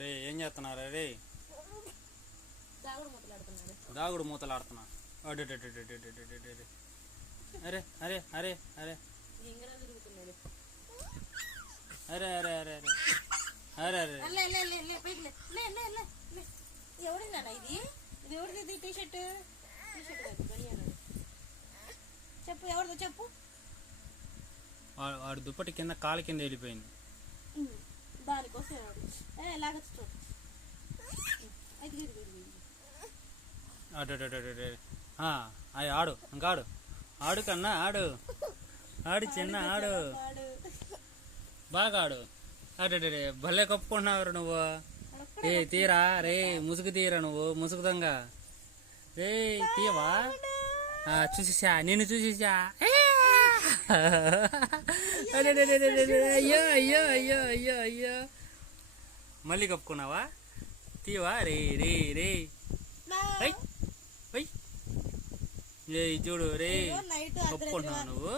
రే ఏం చేస్తున్నారా రే దాగుడు మొదలాడుతున్నాడు దాగుడు మూతలు ఆడుతున్నా. అడెడెడెడెడెడెడెడెడె. అరే అరే అరే అరే. అరే అరే అరే అరే. అరే అరే ఇది? ఇది ఎవరిది టీ షర్ట్ షర్ట్. చెప్పు ఎవరిదో చెప్పు. వాడు వాడు దుప్పటి కింద కాలు కింద వెళ్ళిపోయింది. దానికోసం ఏ లాగచ్చు చూడు. అది ఆడు ఇంకా ఆడు. ఆడు కన్నా ఆడు. ఆడు చిన్న ఆడు బాగా ఆడు. అడే భలే కప్పుకుంటున్నావు నువ్వు. ఏ తీరా రే ముసుగు తీరా నువ్వు ముసుగు దొంగ రే తీయవా? ఆ, చూసేసా నేను చూసేసా. అయ్యో అయ్యో అయ్యో అయ్యో అయ్యో. మళ్ళీ కప్పుకున్నావా? తీయవా రే రే రే. ఏ చూడు రే. నైట్ కప్పుకుంటున్నావు నువ్వు.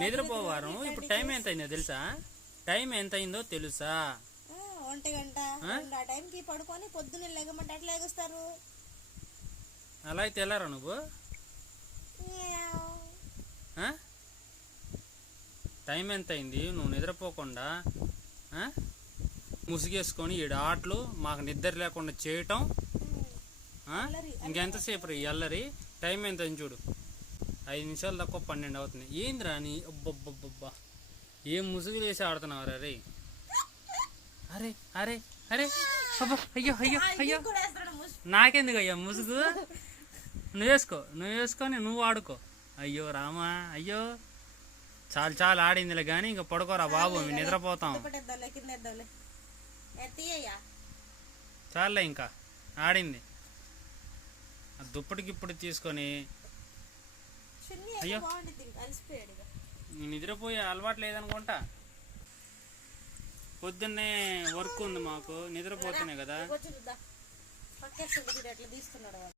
నిద్రపోవారు ఇప్పుడు టైం ఎంత అయిందో తెలుసా? టైం ఎంత అయిందో తెలుసా ఒంటి గంట. రెండు ఆ టైంకి పడుకొని పొద్దున్నే లేగమంటే లేగుస్తారు. అలా అయితే వెళ్ళారా నువ్వు ఆ? టైం ఎంత అయింది నువ్వు నిద్రపోకుండా? ముసుగేసుకొని ఈడ ఆటలు మాకు నిద్ర లేకుండా చేయటం? ఇంకెంతసేపు రీ ఎల్లరి టైం ఎంత అయింది చూడు. ఐదు నిమిషాలు తక్కువ పన్నెండు అవుతుంది. ఏందిరా నీ అబ్బబ్బబ్బబ్బా? ఏం ముసుగు వేసి ఆడుతున్నావురా రే? అరే అరే అరే. అబ్బా అయ్యో అయ్యో అయ్యో. నాకెందుకు అయ్యా ముసుగు? నువ్వు వేసుకో నువ్వు వేసుకొని నువ్వు ఆడుకో. అయ్యో రామా అయ్యో. చాలు చాలు ఆడిందిలే కానీ ఇంకా పడుకోరా బాబు నిద్రపోతాం. చాలే ఇంకా ఆడింది. ఆ దుప్పటికి ఇప్పుడు తీసుకొని అయ్యో. నిద్రపోయే అలవాటు లేదనుకుంటా. పొద్దున్నే వర్క్ ఉంది మాకు నిద్రపోతున్నాయి కదా.